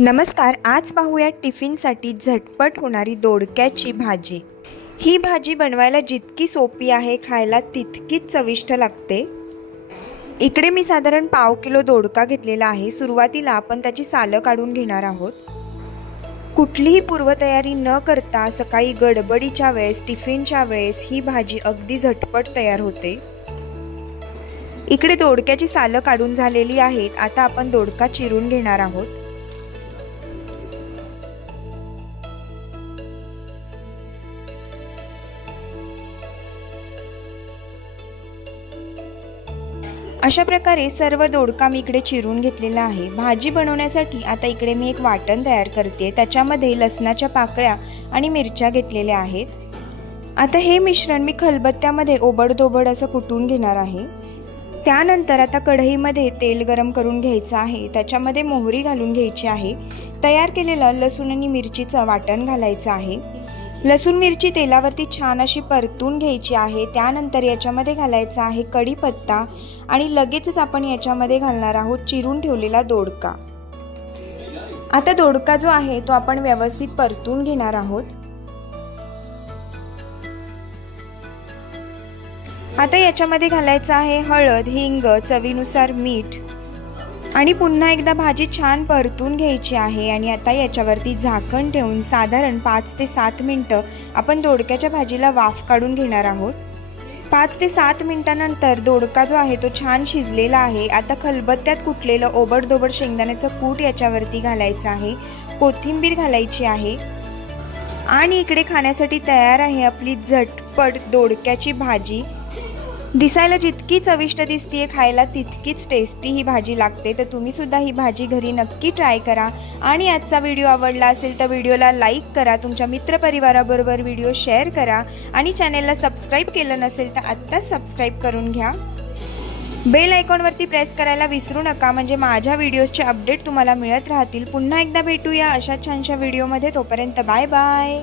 नमस्कार, आज पाहूया टिफिनसाठी झटपट होणारी दोडक्याची भाजी। ही भाजी बनवायला जितकी सोपी आहे, खायला तितकीच चविष्ट लागते। इकडे मी साधारण पाव किलो दोडका घेतलेला आहे। सुरुवातीला आपण त्याची सालं काढून घेणार आहोत। कुठलीही पूर्वतयारी न करता सकाळी गडबडीच्या वेळेस, टिफिनच्या वेळेस ही भाजी अगदी झटपट तयार होते। इकडे दोडक्याची सालं काढून झालेली आहेत। आता आपण दोडका चिरून घेणार आहोत। अशा प्रकारे सर्व दोडका मी इकडे चिरून घेतलेला आहे। भाजी बनवण्यासाठी आता इकडे मी एक वाटण तयार करते। त्याच्यामध्ये लसणाच्या पाकळ्या आणि मिरच्या घेतलेल्या आहेत। आता हे मिश्रण मी खलबत्त्यामध्ये ओबडधोबड असं कुटून घेणार आहे। त्यानंतर आता कढईमध्ये तेल गरम करून घ्यायचं आहे। त्याच्यामध्ये मोहरी घालून घ्यायची आहे। तयार केलेलं लसूण आणि मिरचीचं वाटण घालायचं आहे। लसूण मिरची तेलावरती छान अशी परतून घ्यायची आहे। त्यानंतर याच्यामध्ये घालायचा आहे कढीपत्ता आणि लगेचच आपण याच्यामध्ये घालणार आहोत चिरून ठेवलेला दोडका। आता दोडका जो आहे तो आपण व्यवस्थित परतून घेणार आहोत। आता याच्यामध्ये घालायचं आहे हळद, हिंग, चवीनुसार मीठ आणि पुन्हा एकदा भाजी छान परतून घ्यायची आहे। आणि आता याच्यावरती झाकण ठेवून साधारण 5 ते 7 मिनिटं आपण दोडक्याच्या भाजीला वाफ काढून घेणार आहोत। 5 ते 7 मिनिटांनंतर दोडका जो आहे तो छान शिजलेला आहे। आता खलबत्त्यात कुटलेलं ओबडधोबड शेंगदाण्याचं कूट याच्यावरती घालायचं आहे। कोथिंबीर घालायची आहे आणि इकडे खाण्यासाठी तयार आहे आपली झटपट दोडक्याची भाजी। दिसायला जितकी चविष्ट दिसतीये, खायला तितकीच टेस्टी ही भाजी लागते। तर तुम्ही सुद्धा ही भाजी घरी नक्की ट्राय करा। आणि आजचा व्हिडिओ आवडला असेल तर व्हिडिओला लाईक करा, तुमच्या मित्रपरिवाराबरोबर व्हिडिओ शेअर करा आणि चॅनेलला सबस्क्राईब केलं नसेल तर आत्ताच सबस्क्राईब करून घ्या। बेल आयकॉनवरती प्रेस करायला विसरू नका, म्हणजे माझ्या व्हिडिओजचे अपडेट तुम्हाला मिळत राहतील। पुन्हा एकदा भेटूया अशा छानशा व्हिडिओमध्ये। तोपर्यंत बाय बाय।